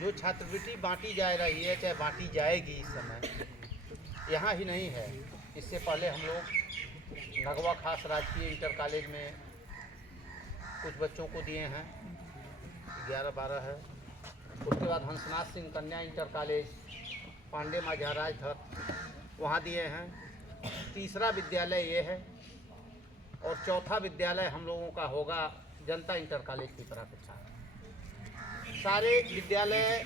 जो छात्रवृत्ति बांटी जा रही है, चाहे बांटी जाएगी इस समय, यहाँ ही नहीं है। इससे पहले हम लोग नगवा खास राजकीय इंटर कॉलेज में कुछ बच्चों को दिए हैं, 11-12 है। उसके बाद हंसनाथ सिंह कन्या इंटर कॉलेज पांडे महाराज धर, वहाँ दिए हैं। तीसरा विद्यालय ये है और चौथा विद्यालय हम लोगों का होगा जनता इंटर कॉलेज की प्राथमिकता। सारे विद्यालय,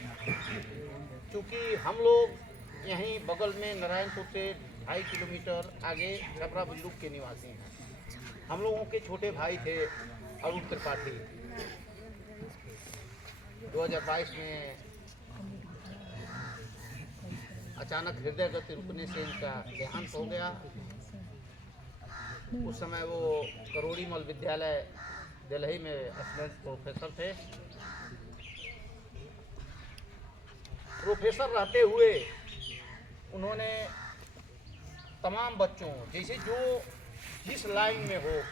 चूँकि हम लोग यहीं बगल में नारायणपुर से 2.5 किलोमीटर आगे छपरा बुजुर्ग के निवासी हैं। हम लोगों के छोटे भाई थे अरुण त्रिपाठी, 2022 में अचानक हृदय गति रुकने से इनका देहांत हो गया। उस समय वो करोड़ीमल विद्यालय दिल्ली में असिस्टेंट प्रोफेसर थे। प्रोफेसर रहते हुए उन्होंने तमाम बच्चों, जैसे जो जिस लाइन में हो,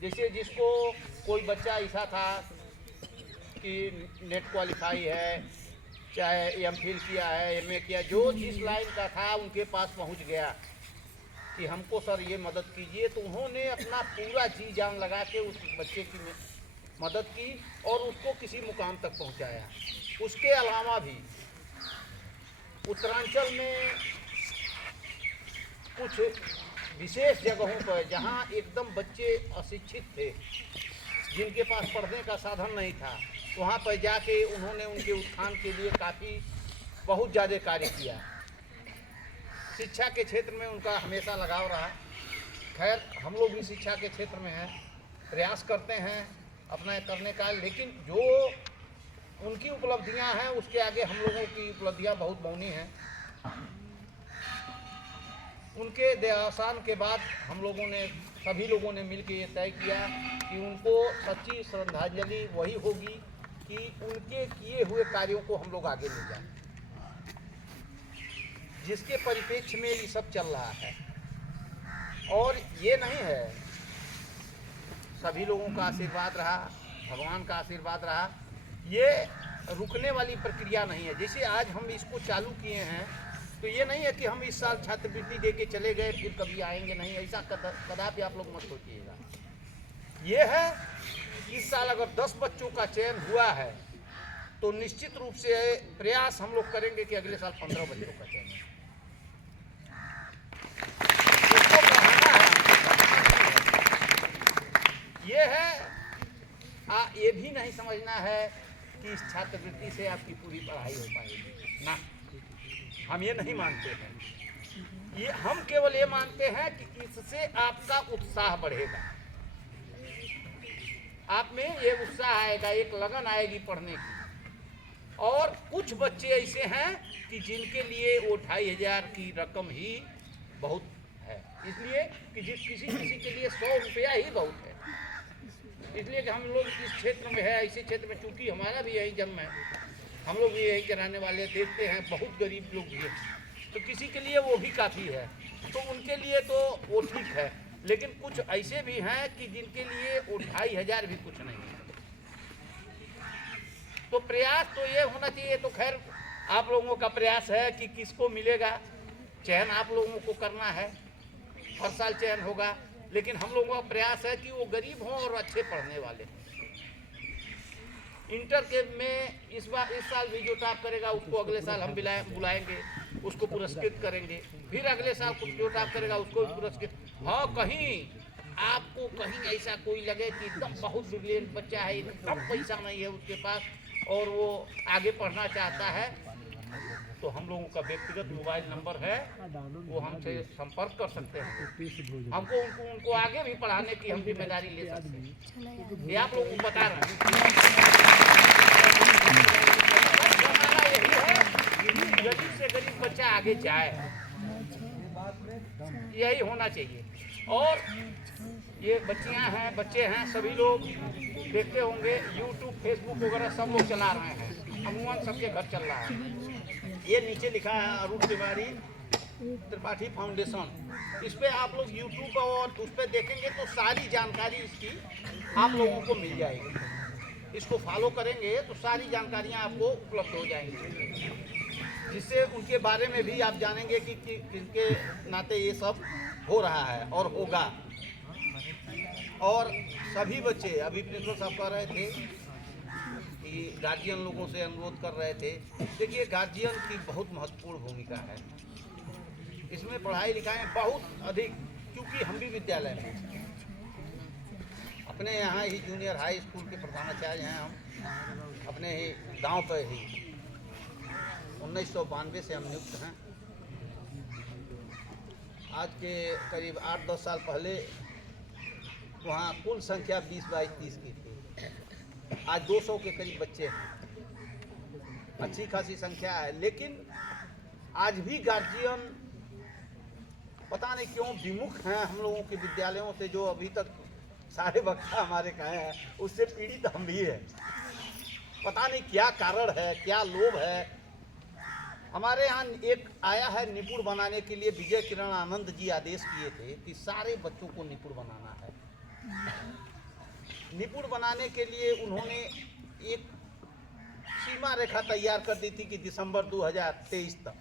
जैसे जिसको कोई बच्चा ऐसा था कि नेट क्वालिफाई है, चाहे एमफिल किया है, एमए किया, जो जिस लाइन का था उनके पास पहुंच गया कि हमको सर ये मदद कीजिए, तो उन्होंने अपना पूरा जी जान लगा के उस बच्चे की मदद की और उसको किसी मुकाम तक पहुंचाया। उसके अलावा भी उत्तरांचल में कुछ विशेष जगहों पर जहां एकदम बच्चे अशिक्षित थे, जिनके पास पढ़ने का साधन नहीं था, वहां पर जाके उन्होंने उनके उत्थान के लिए काफ़ी बहुत ज़्यादा कार्य किया। शिक्षा के क्षेत्र में उनका हमेशा लगाव रहा। खैर, हम लोग भी शिक्षा के क्षेत्र में हैं, प्रयास करते हैं अपना करने का, लेकिन जो उनकी उपलब्धियां हैं उसके आगे हम लोगों की उपलब्धियां बहुत मौनी हैं। उनके देहावसान के बाद हम लोगों ने, सभी लोगों ने मिलकर ये तय किया कि उनको सच्ची श्रद्धांजलि वही होगी कि उनके किए हुए कार्यों को हम लोग आगे ले जाएं, जिसके परिप्रेक्ष्य में ये सब चल रहा है। और ये नहीं है, सभी लोगों का आशीर्वाद रहा, भगवान का आशीर्वाद रहा, ये रुकने वाली प्रक्रिया नहीं है। जैसे आज हम इसको चालू किए हैं, तो ये नहीं है कि हम इस साल छात्रवृत्ति दे के चले गए फिर कभी आएंगे नहीं, ऐसा कदापि आप लोग मत सोचिएगा। ये है, इस साल अगर 10 बच्चों का चयन हुआ है तो निश्चित रूप से प्रयास हम लोग करेंगे कि अगले साल 15 बच्चों का चयन हो। इसको बढ़ाना है। ये है, ये भी नहीं समझना है कि इस छात्रवृत्ति से आपकी पूरी पढ़ाई हो पाएगी ना, हम ये नहीं मानते हैं। ये हम केवल ये मानते हैं कि इससे आपका उत्साह बढ़ेगा, आप में ये उत्साह आएगा, एक लगन आएगी पढ़ने की। और कुछ बच्चे ऐसे हैं कि जिनके लिए वो 2500 की रकम ही बहुत है, इसलिए कि किसी के लिए 100 रुपया ही बहुत है। इसलिए कि हम लोग इस क्षेत्र में है, ऐसे क्षेत्र में, चूँकि हमारा भी यही जन्म है, हम लोग भी यही कराने वाले, देखते हैं बहुत गरीब लोग भी हैं, तो किसी के लिए वो भी काफ़ी है, तो उनके लिए तो वो ठीक है। लेकिन कुछ ऐसे भी हैं कि जिनके लिए वो 2500 भी कुछ नहीं है। तो प्रयास तो ये होना चाहिए। तो खैर, आप लोगों का प्रयास है कि किसको मिलेगा, चयन आप लोगों को करना है, हर साल चयन होगा, लेकिन हम लोगों का प्रयास है कि वो गरीब हों और अच्छे पढ़ने वाले हों। इंटर के में इस साल भी जो टॉप करेगा उसको अगले साल हम बुलाएंगे, उसको पुरस्कृत करेंगे। फिर अगले साल कुछ जो टॉप करेगा उसको भी पुरस्कृत। हाँ, कहीं आपको कहीं ऐसा कोई लगे कि एकदम बहुत ब्रिलियंट बच्चा है, एकदम पैसा नहीं है उसके पास और वो आगे पढ़ना चाहता है, तो हम लोगों का व्यक्तिगत मोबाइल नंबर है, वो हमसे संपर्क कर सकते हैं। हमको उनको आगे भी पढ़ाने की हम जिम्मेदारी ले सकते हैं, ये आप लोगों को बता रहे हैं। हमारा यही है कि गरीब से गरीब बच्चा आगे जाए, यही होना चाहिए। और ये बच्चियां हैं, बच्चे हैं, सभी लोग देखते होंगे यूट्यूब, फेसबुक वगैरह सब लोग चला रहे हैं, अमूमन सबके घर चल रहा है। ये नीचे लिखा है अरुण त्रिपाठी फाउंडेशन, इस पर आप लोग यूट्यूब और उस पर देखेंगे तो सारी जानकारी इसकी आप लोगों को मिल जाएगी। इसको फॉलो करेंगे तो सारी जानकारियां आपको उपलब्ध हो जाएंगी, जिससे उनके बारे में भी आप जानेंगे कि किनके नाते ये सब हो रहा है और होगा। और सभी बच्चे, अभी प्रिंसिपल साहब कह रहे थे कि गार्जियन लोगों से अनुरोध कर रहे थे, देखिए गार्जियन की बहुत महत्वपूर्ण भूमिका है इसमें। पढ़ाई लिखाई बहुत अधिक, क्योंकि हम भी विद्यालय में अपने यहाँ ही जूनियर हाई स्कूल के प्रधानाचार्य हैं, हम अपने ही गांव पर ही 1992 से हम नियुक्त हैं। आज के करीब 8-10 साल पहले वहाँ कुल संख्या 20-22-30 की थी, आज 200 के करीब बच्चे हैं, अच्छी खासी संख्या है। लेकिन आज भी गार्जियन पता नहीं क्यों विमुख हैं हम लोगों के विद्यालयों से, जो अभी तक सारे वक्ता हमारे कहे हैं उससे पीड़ित हम भी हैं। पता नहीं क्या कारण है, क्या लोभ है। हमारे यहाँ एक आया है निपुण बनाने के लिए, विजय किरण आनंद जी आदेश किए थे कि सारे बच्चों को निपुण बनाना है। निपुण बनाने के लिए उन्होंने एक सीमा रेखा तैयार कर दी थी कि दिसंबर 2023 तक